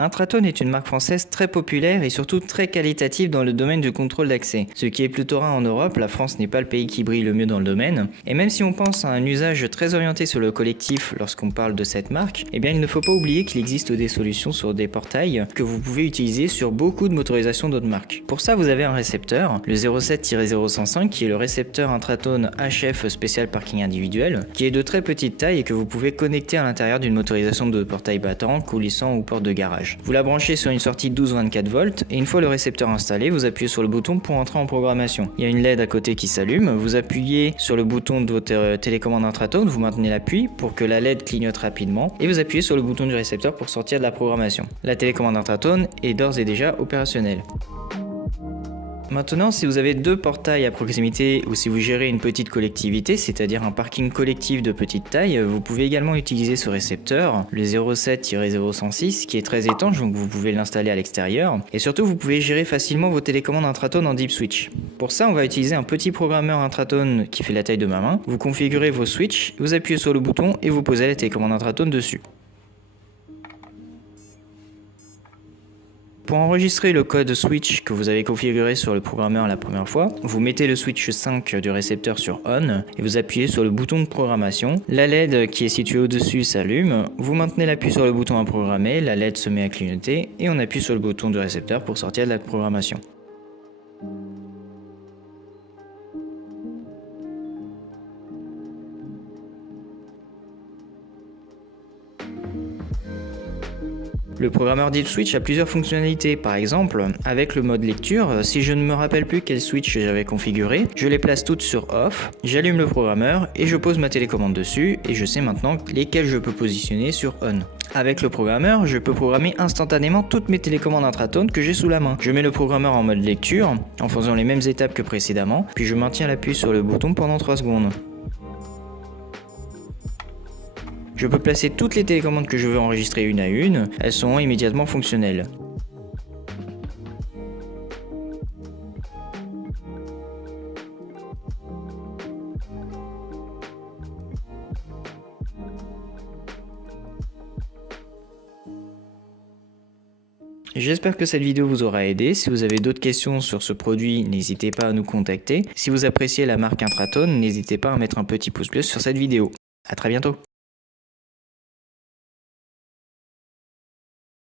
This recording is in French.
Intratone est une marque française très populaire et surtout très qualitative dans le domaine du contrôle d'accès. Ce qui est plutôt rare en Europe, la France n'est pas le pays qui brille le mieux dans le domaine. Et même si on pense à un usage très orienté sur le collectif lorsqu'on parle de cette marque, eh bien il ne faut pas oublier qu'il existe des solutions sur des portails que vous pouvez utiliser sur beaucoup de motorisations d'autres marques. Pour ça, vous avez un récepteur, le 07-0105 qui est le récepteur Intratone HF spécial parking individuel, qui est de très petite taille et que vous pouvez connecter à l'intérieur d'une motorisation de portail battant, coulissant ou porte de garage. Vous la branchez sur une sortie 12-24 volts et une fois le récepteur installé, vous appuyez sur le bouton pour entrer en programmation. Il y a une LED à côté qui s'allume, vous appuyez sur le bouton de votre télécommande Intratone, vous maintenez l'appui pour que la LED clignote rapidement et vous appuyez sur le bouton du récepteur pour sortir de la programmation. La télécommande Intratone est d'ores et déjà opérationnelle. Maintenant, si vous avez deux portails à proximité ou si vous gérez une petite collectivité, c'est-à-dire un parking collectif de petite taille, vous pouvez également utiliser ce récepteur, le 07-0106, qui est très étanche, donc vous pouvez l'installer à l'extérieur. Et surtout, vous pouvez gérer facilement vos télécommandes Intratone en deep switch. Pour ça, on va utiliser un petit programmeur Intratone qui fait la taille de ma main. Vous configurez vos switches, vous appuyez sur le bouton et vous posez la télécommande Intratone dessus. Pour enregistrer le code switch que vous avez configuré sur le programmeur la première fois, vous mettez le switch 5 du récepteur sur ON et vous appuyez sur le bouton de programmation. La LED qui est située au-dessus s'allume, vous maintenez l'appui sur le bouton à programmer, la LED se met à clignoter et on appuie sur le bouton du récepteur pour sortir de la programmation. Le programmeur Deep Switch a plusieurs fonctionnalités, par exemple, avec le mode lecture, si je ne me rappelle plus quel switch j'avais configuré, je les place toutes sur Off, j'allume le programmeur et je pose ma télécommande dessus et je sais maintenant lesquelles je peux positionner sur On. Avec le programmeur, je peux programmer instantanément toutes mes télécommandes Intratone que j'ai sous la main. Je mets le programmeur en mode lecture, en faisant les mêmes étapes que précédemment, puis je maintiens l'appui sur le bouton pendant 3 secondes. Je peux placer toutes les télécommandes que je veux enregistrer une à une, elles sont immédiatement fonctionnelles. J'espère que cette vidéo vous aura aidé. Si vous avez d'autres questions sur ce produit, n'hésitez pas à nous contacter. Si vous appréciez la marque Intratone, n'hésitez pas à mettre un petit pouce bleu sur cette vidéo. A très bientôt.